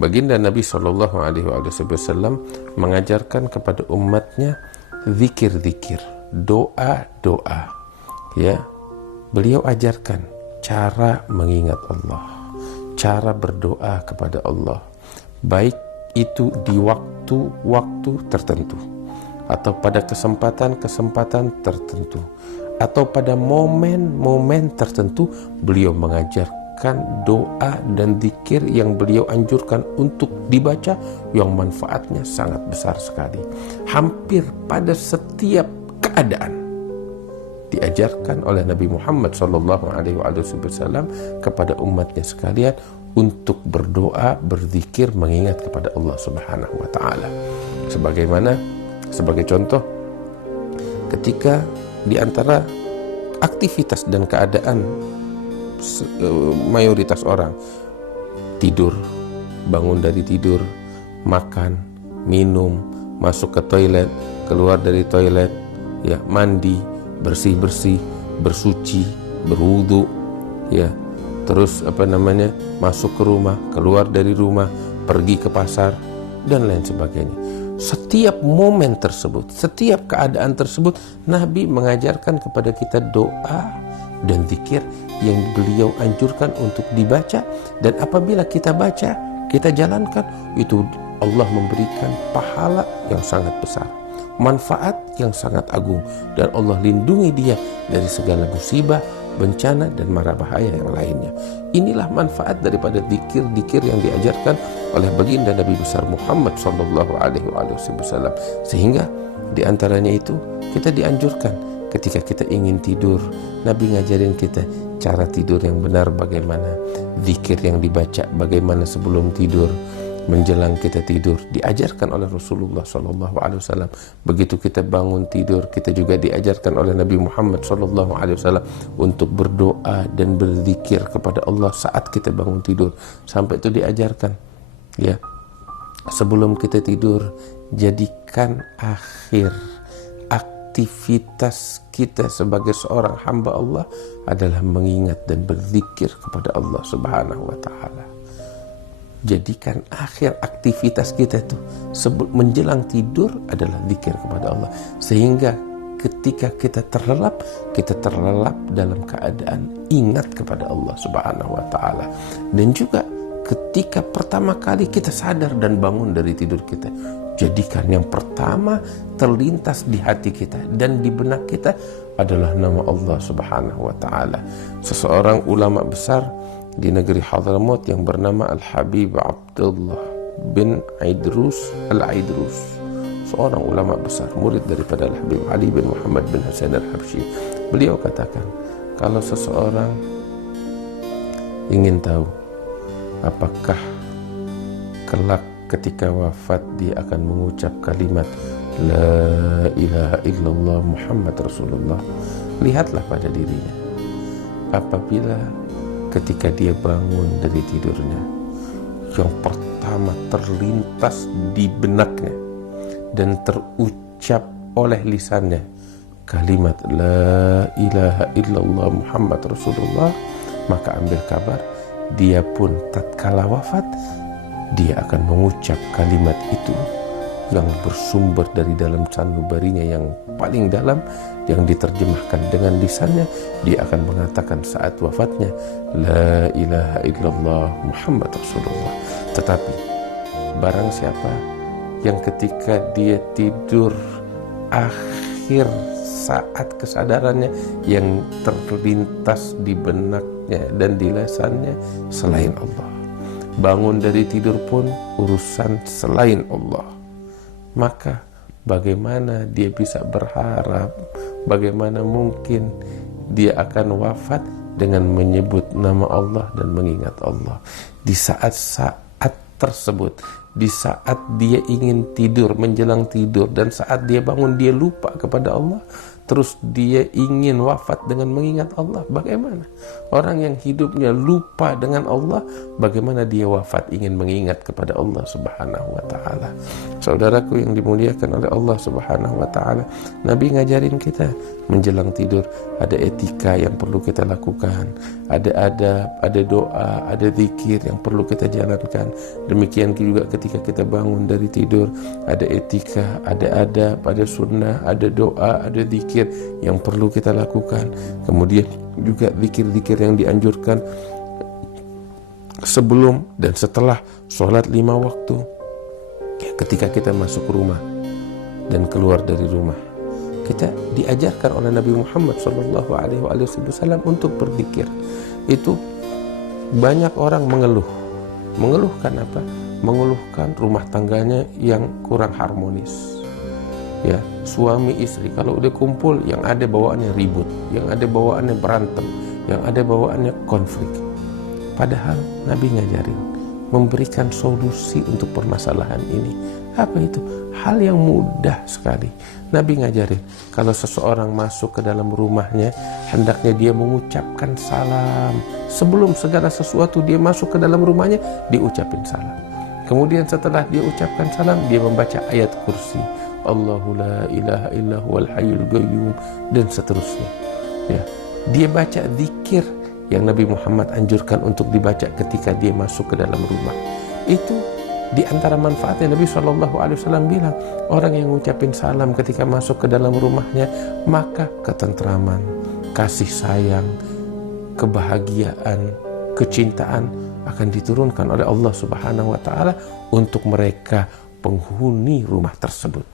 Baginda Nabi Shallallahu Alaihi Wasallam mengajarkan kepada umatnya zikir-zikir, doa-doa. Ya, beliau ajarkan cara mengingat Allah, cara berdoa kepada Allah, baik itu di waktu-waktu tertentu, atau pada kesempatan-kesempatan tertentu, atau pada momen-momen tertentu. Beliau mengajarkan doa dan zikir yang beliau anjurkan untuk dibaca, yang manfaatnya sangat besar sekali. Hampir pada setiap keadaan diajarkan oleh Nabi Muhammad SAW kepada umatnya sekalian untuk berdoa, berzikir, mengingat kepada Allah Subhanahu wa Ta'ala. Sebagai contoh, ketika di antara aktivitas dan keadaan mayoritas orang tidur, bangun dari tidur, makan, minum, masuk ke toilet, keluar dari toilet, ya, mandi, bersih-bersih, bersuci, berwudu, ya, terus masuk ke rumah, keluar dari rumah, pergi ke pasar, dan lain sebagainya. Setiap momen tersebut, setiap keadaan tersebut, Nabi mengajarkan kepada kita doa dan zikir yang beliau anjurkan untuk dibaca. Dan apabila kita baca, kita jalankan, itu Allah memberikan pahala yang sangat besar, manfaat yang sangat agung, dan Allah lindungi dia dari segala musibah, bencana, dan mara bahaya yang lainnya. Inilah manfaat daripada zikir-zikir yang diajarkan oleh baginda Nabi besar Muhammad Sallallahu Alaihi Wasallam. Sehingga diantaranya itu kita dianjurkan ketika kita ingin tidur, Nabi ngajarin kita cara tidur yang benar bagaimana, zikir yang dibaca bagaimana sebelum tidur, menjelang kita tidur, diajarkan oleh Rasulullah SAW. Begitu kita bangun tidur, kita juga diajarkan oleh Nabi Muhammad SAW untuk berdoa dan berzikir kepada Allah saat kita bangun tidur. Sampai itu diajarkan, ya, sebelum kita tidur, jadikan akhir aktivitas kita sebagai seorang hamba Allah adalah mengingat dan berzikir kepada Allah Subhanahu wa Ta'ala. Jadikan akhir aktivitas kita itu menjelang tidur adalah zikir kepada Allah, sehingga ketika kita terlelap dalam keadaan ingat kepada Allah Subhanahu wa Ta'ala. Dan juga ketika pertama kali kita sadar dan bangun dari tidur kita, jadikan yang pertama terlintas di hati kita dan di benak kita adalah nama Allah Subhanahu wa Ta'ala. Seseorang ulama besar di negeri Hadramaut yang bernama Al-Habib Abdullah bin Idrus Al-Idrus, seorang ulama besar, murid daripada Al-Habib Ali bin Muhammad bin Hasan Al-Habsyi. Beliau katakan, kalau seseorang ingin tahu apakah kelak ketika wafat dia akan mengucap kalimat La ilaha illallah Muhammad Rasulullah, lihatlah pada dirinya. Apabila ketika dia bangun dari tidurnya, yang pertama terlintas di benaknya dan terucap oleh lisannya kalimat La ilaha illallah Muhammad Rasulullah, maka ambil kabar, dia pun tatkala wafat, dia akan mengucap kalimat itu yang bersumber dari dalam sanubarinya yang paling dalam, yang diterjemahkan dengan lisannya. Dia akan mengatakan saat wafatnya, La ilaha illallah Muhammad Rasulullah. Tetapi barang siapa yang ketika dia tidur, akhir saat kesadarannya yang terlintas di benaknya dan di lisannya selain Allah, bangun dari tidur pun urusan selain Allah, maka bagaimana dia bisa berharap, bagaimana mungkin dia akan wafat dengan menyebut nama Allah dan mengingat Allah. Di saat-saat tersebut, di saat dia ingin tidur, menjelang tidur, dan saat dia bangun dia lupa kepada Allah, terus dia ingin wafat dengan mengingat Allah, bagaimana? Orang yang hidupnya lupa dengan Allah, bagaimana dia wafat ingin mengingat kepada Allah Subhanahu wa ta'ala? Saudaraku yang dimuliakan oleh Allah Subhanahu wa ta'ala, Nabi ngajarin kita menjelang tidur ada etika yang perlu kita lakukan, ada adab, ada doa, ada zikir yang perlu kita jalankan. Demikian juga ketika kita bangun dari tidur, ada etika, ada adab, ada sunnah, ada doa, ada zikir yang perlu kita lakukan. Kemudian juga zikir-zikir yang dianjurkan sebelum dan setelah sholat 5 waktu. Ketika kita masuk rumah dan keluar dari rumah, kita diajarkan oleh Nabi Muhammad SAW untuk berzikir. Itu banyak orang mengeluhkan apa? Mengeluhkan rumah tangganya yang kurang harmonis. Ya, suami istri kalau udah kumpul yang ada bawaannya ribut, yang ada bawaannya berantem, yang ada bawaannya konflik. Padahal Nabi ngajarin memberikan solusi untuk permasalahan ini. Apa itu? Hal yang mudah sekali. Nabi ngajarin kalau seseorang masuk ke dalam rumahnya, hendaknya dia mengucapkan salam. Sebelum segala sesuatu dia masuk ke dalam rumahnya, diucapin salam. Kemudian setelah dia ucapkan salam, dia membaca ayat kursi, Allahu la ilaha illa huwal hayyul qayyum, dan seterusnya. Ya, dia baca zikir yang Nabi Muhammad anjurkan untuk dibaca ketika dia masuk ke dalam rumah. Itu di antara manfaatnya. Nabi SAW bilang, orang yang ngucapin salam ketika masuk ke dalam rumahnya, maka ketentraman, kasih sayang, kebahagiaan, kecintaan akan diturunkan oleh Allah Subhanahu wa ta'ala untuk mereka penghuni rumah tersebut.